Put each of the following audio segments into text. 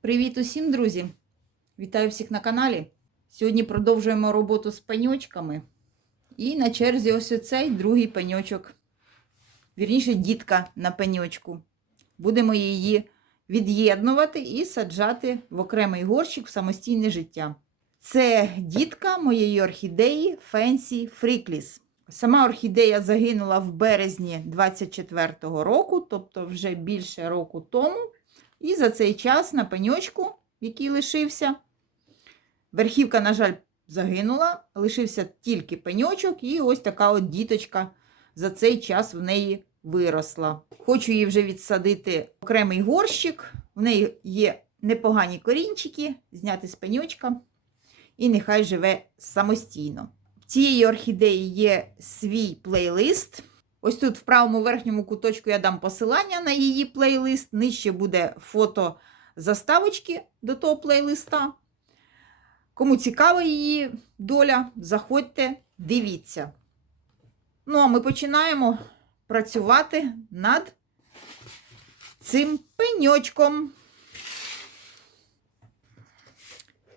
Привіт усім, друзі! Вітаю всіх на каналі. Сьогодні продовжуємо роботу з пеньочками. І на черзі ось оцей другий пеньочок. Вірніше, дітка на пеньочку. Будемо її від'єднувати і саджати в окремий горщик в самостійне життя. Це дітка моєї орхідеї Fancy Freaklis. Сама орхідея загинула в березні 24-го року, тобто вже більше року тому. І за цей час на пеньочку, який лишився, верхівка, на жаль, загинула, лишився тільки пеньочок, і ось така от діточка за цей час в неї виросла. Хочу її вже відсадити окремий горщик. В неї є непогані корінчики, зняти з пеньочка, і нехай живе самостійно. Цієї орхідеї є свій плейлист. Ось тут в правому верхньому куточку я дам посилання на її плейлист. Нижче буде фото заставочки до того плейлиста. Кому цікава її доля, заходьте, дивіться. Ну, а ми починаємо працювати над цим пеньочком.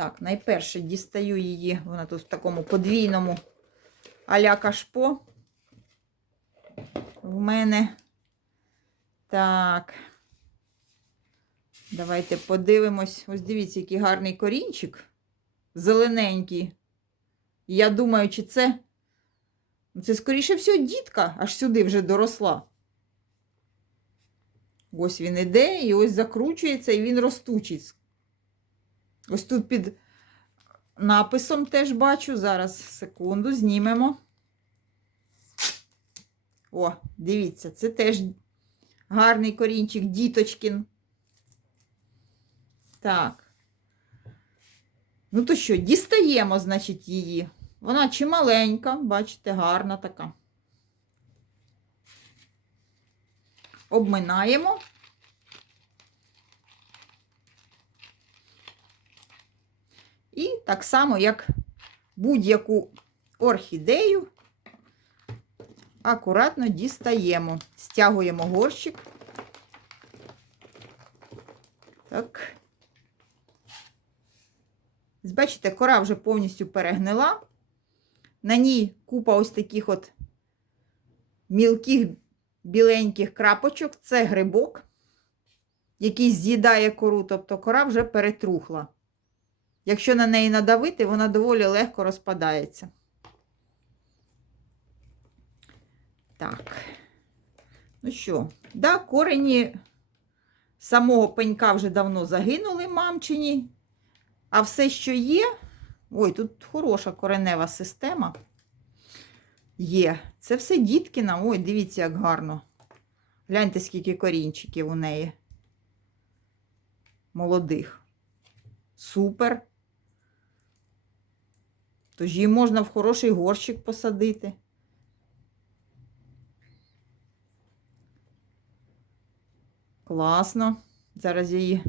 Так, найперше дістаю її, вона тут в такому подвійному аля кашпо в мене. Так. Давайте подивимось. Ось дивіться, який гарний корінчик. Зелененький. Я думаю, чи це. Це, скоріше всього, дітка аж сюди вже доросла. Ось він іде і ось закручується, і він ростучий. Ось тут під написом теж бачу. Зараз, секунду, знімемо. О, дивіться, це теж гарний корінчик, діточкін. Так. Ну, то що, дістаємо, значить, її. Вона чималенька, бачите, гарна така. Обминаємо. І так само, як будь-яку орхідею, акуратно дістаємо, стягуємо горщик. Так. Бачите, кора вже повністю перегнила. На ній купа ось таких от мілких біленьких крапочок. Це грибок, який з'їдає кору, тобто кора вже перетрухла. Якщо на неї надавити, вона доволі легко розпадається. Так. Ну що, да, корені самого пенька вже давно загинули мамчині. А все, що є, ой, тут хороша коренева система є. Це все діткіна. Ой, дивіться, як гарно. Гляньте, скільки корінчиків у неї. Молодих. Супер. Тож її можна в хороший горщик посадити. Класно. Зараз я її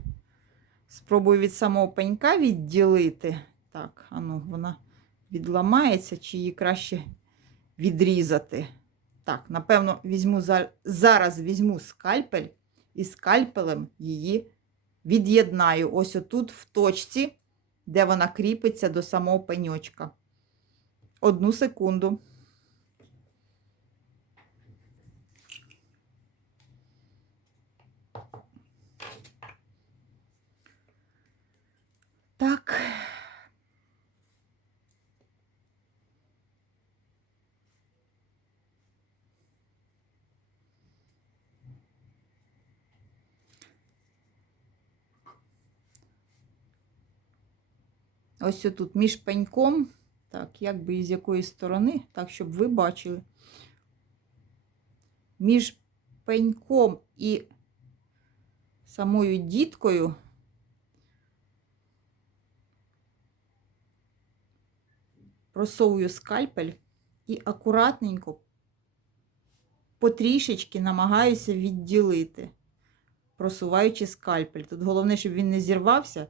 спробую від самого пенька відділити. Так, а ну, вона відламається, чи її краще відрізати. Так, напевно, візьму зараз візьму скальпель і скальпелем її від'єднаю. Ось отут, в точці, де вона кріпиться до самого пеньочка. Одну секунду. Так. Ось тут між пеньком, так, як би і з якої сторони, так, щоб ви бачили. Між пеньком і самою діткою просовую скальпель і акуратненько, потрішечки намагаюся відділити, просуваючи скальпель. Тут головне, щоб він не зірвався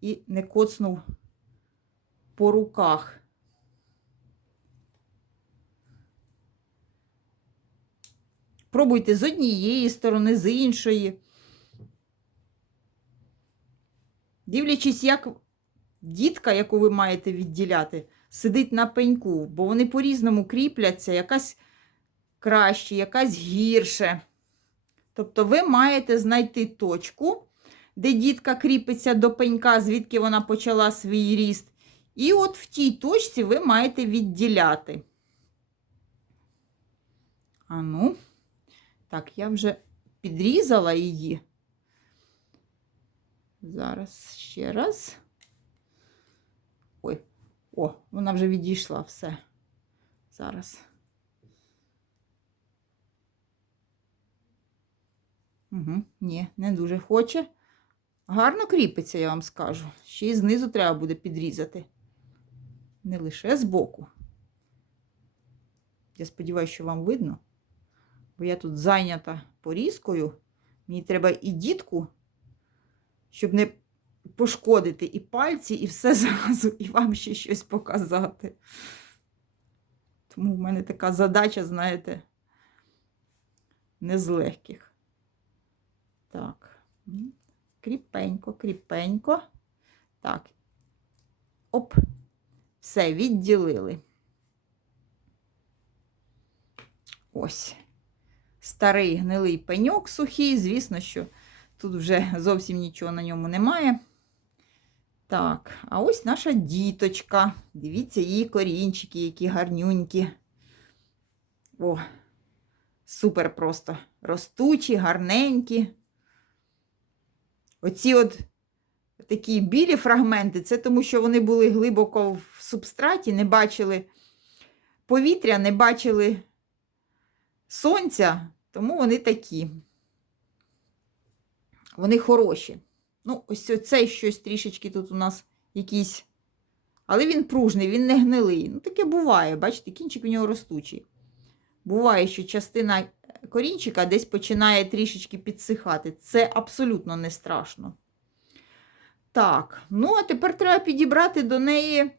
і не коцнув по руках. Пробуйте з однієї сторони, з іншої. Дивлячись, як дітка, яку ви маєте відділяти, сидить на пеньку, бо вони по-різному кріпляться, якась краще, якась гірше. Тобто ви маєте знайти точку, де дітка кріпиться до пенька, звідки вона почала свій ріст. І от в тій точці ви маєте відділяти. А ну, так, я вже підрізала її. Зараз ще раз. Ой, о, вона вже відійшла все. Зараз. Угу, ні, не дуже хоче. Гарно кріпиться, я вам скажу. Ще й знизу треба буде підрізати. Не лише збоку. Я сподіваюся, що вам видно. Бо я тут зайнята порізкою. Мені треба і дітку, щоб не пошкодити і пальці, і все зразу, і вам ще щось показати. Тому в мене така задача, знаєте, не з легких. Так, кріпенько, кріпенько. Так. Оп. Все, відділили. Ось. Старий гнилий пеньок сухий. Звісно, що тут вже зовсім нічого на ньому немає. Так, а ось наша діточка. Дивіться, її корінчики, які гарнюнькі. О, супер просто. Ростучі, гарненькі. Оці от такі білі фрагменти, це тому, що вони були глибоко в субстраті, не бачили повітря, не бачили сонця, тому вони такі. Вони хороші. Ну, ось цей щось трішечки тут у нас якийсь. Але він пружний, він не гнилий. Ну, таке буває, бачите, кінчик у нього ростучий. Буває, що частина корінчика десь починає трішечки підсихати. Це абсолютно не страшно. Так, ну а тепер треба підібрати до неї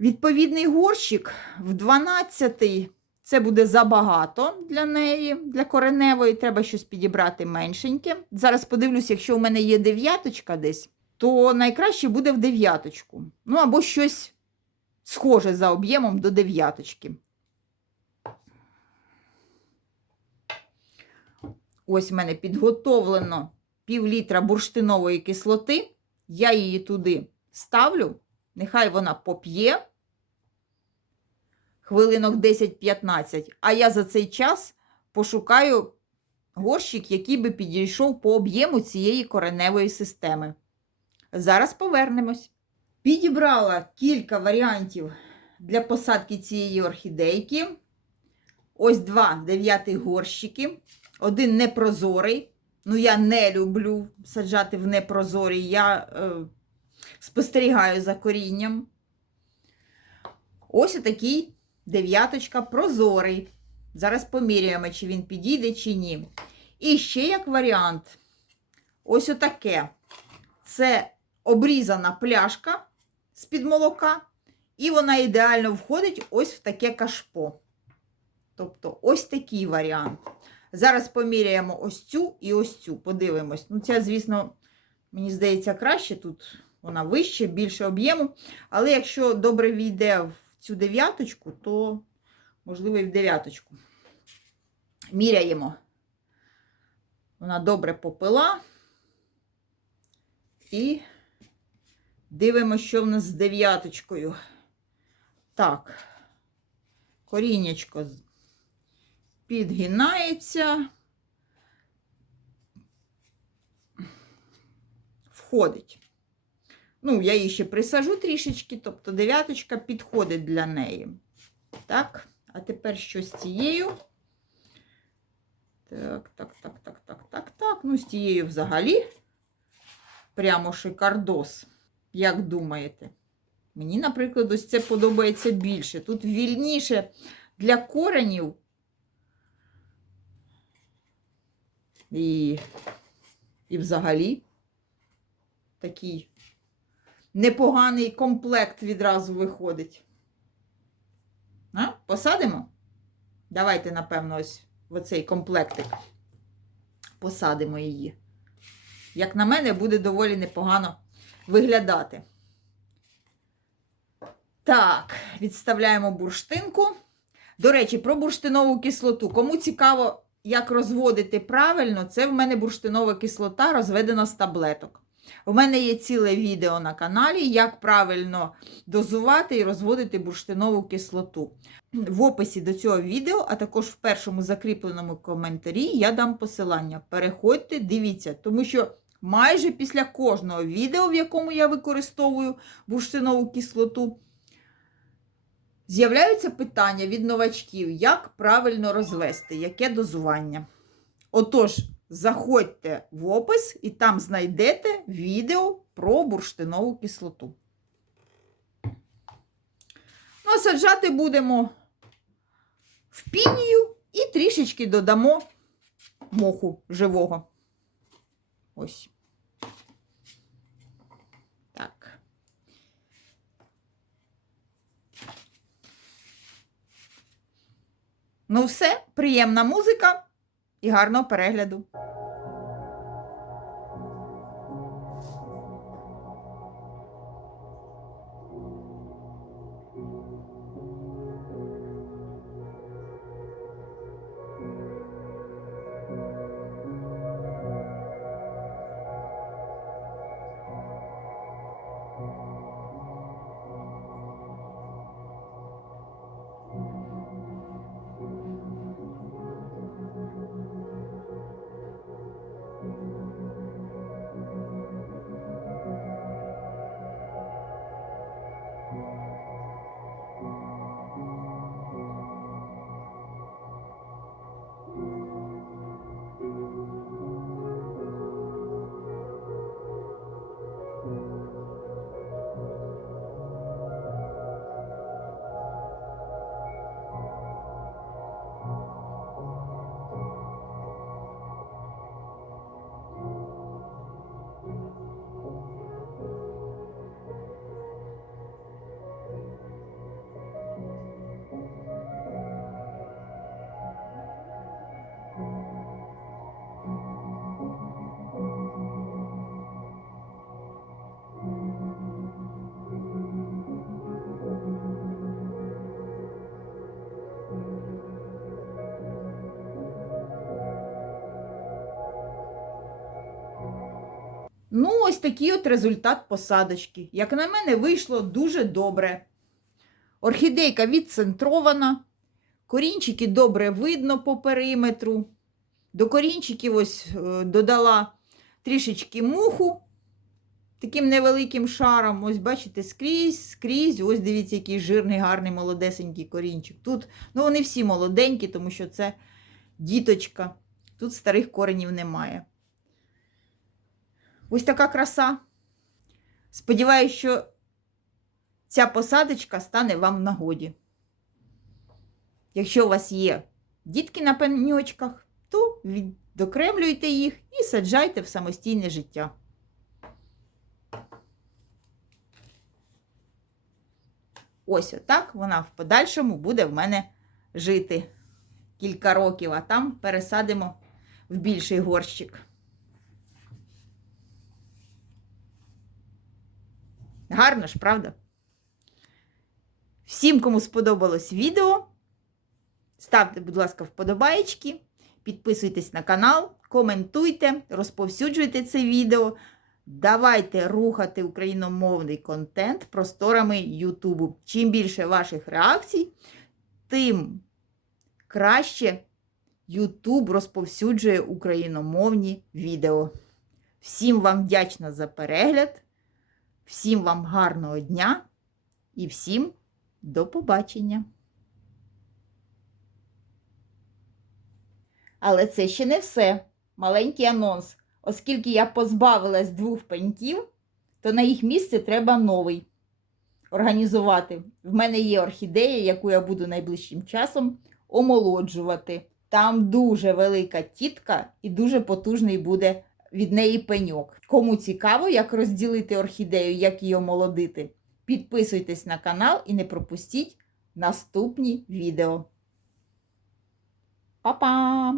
відповідний горщик в 12-й. Це буде забагато для неї, для кореневої. Треба щось підібрати меншеньке. Зараз подивлюсь, якщо у мене є дев'яточка десь, то найкраще буде в дев'яточку. Ну, або щось схоже за об'ємом до дев'яточки. Ось в мене підготовлено пів літра бурштинової кислоти. Я її туди ставлю, нехай вона поп'є хвилинок 10-15, а я за цей час пошукаю горщик, який би підійшов по об'єму цієї кореневої системи. Зараз повернемось. Підібрала кілька варіантів для посадки цієї орхідейки. Ось два дев'ятих горщики. Один непрозорий. Ну, я не люблю саджати в непрозорий. Я е, спостерігаю за корінням. Ось такий дев'яточка прозорий. Зараз поміряємо, чи він підійде, чи ні. І ще як варіант, ось отаке. Це обрізана пляшка з-під молока, і вона ідеально входить ось в таке кашпо. Тобто, ось такий варіант. Зараз поміряємо ось цю і ось цю. Подивимось. Ну, ця, звісно, мені здається, краще. Тут вона вище, більше об'єму. Але якщо добре війде в цю дев'яточку, то, можливо, і в дев'яточку. Міряємо. Вона добре попила. І дивимося, що в нас з дев'яточкою. Так, коріннячко підгинається, входить. Ну, я її ще присажу трішечки, тобто дев'яточка підходить для неї. Так, а тепер що з цією? Так, так, так, так, так, так, так. Ну, з цією взагалі прямо шикардос. Як думаєте? Мені, наприклад, ось це подобається більше. Тут вільніше для коренів. І, і взагалі такий непоганий комплект відразу виходить. А? Посадимо? Давайте, напевно, ось оцей комплектик. Посадимо її. Як на мене, буде доволі непогано виглядати. Так, відставляємо бурштинку. До речі, про бурштинову кислоту. Кому цікаво, як розводити правильно, це в мене бурштинова кислота розведена з таблеток. У мене є ціле відео на каналі, як правильно дозувати і розводити бурштинову кислоту. В описі до цього відео, а також в першому закріпленому коментарі я дам посилання. Переходьте, дивіться, тому що майже після кожного відео, в якому я використовую бурштинову кислоту, з'являються питання від новачків, як правильно розвести, яке дозування. Отож, заходьте в опис і там знайдете відео про бурштинову кислоту. Ну, саджати будемо в пінію і трішечки додамо моху живого. Ось. Так. Ну, все, приємна музика і гарного перегляду. Ну, ось такий от результат посадочки. Як на мене, вийшло дуже добре. Орхідейка відцентрована, корінчики добре видно по периметру. До корінчиків ось е, додала трішечки муху таким невеликим шаром. Ось, бачите, скрізь, скрізь. Ось дивіться, який жирний, гарний, молодесенький корінчик. Тут, ну, вони всі молоденькі, тому що це діточка. Тут старих коренів немає. Ось така краса. Сподіваюсь, що ця посадочка стане вам в нагоді. Якщо у вас є дітки на пеньочках, то відокремлюйте їх і саджайте в самостійне життя. Ось отак вона в подальшому буде в мене жити кілька років, а там пересадимо в більший горщик. Гарно ж, правда? Всім, кому сподобалось відео, ставте, будь ласка, вподобаєчки, підписуйтесь на канал, коментуйте, розповсюджуйте це відео. Давайте рухати україномовний контент просторами Ютубу. Чим більше ваших реакцій, тим краще Ютуб розповсюджує україномовні відео. Всім вам вдячна за перегляд. Всім вам гарного дня і всім до побачення. Але це ще не все. Маленький анонс. Оскільки я позбавилась двох пеньків, то на їх місце треба новий організувати. В мене є орхідея, яку я буду найближчим часом омолоджувати. Там дуже велика тітка і дуже потужний буде від неї пеньок. Кому цікаво, як розділити орхідею, як її омолодити, підписуйтесь на канал і не пропустіть наступні відео. Па-па!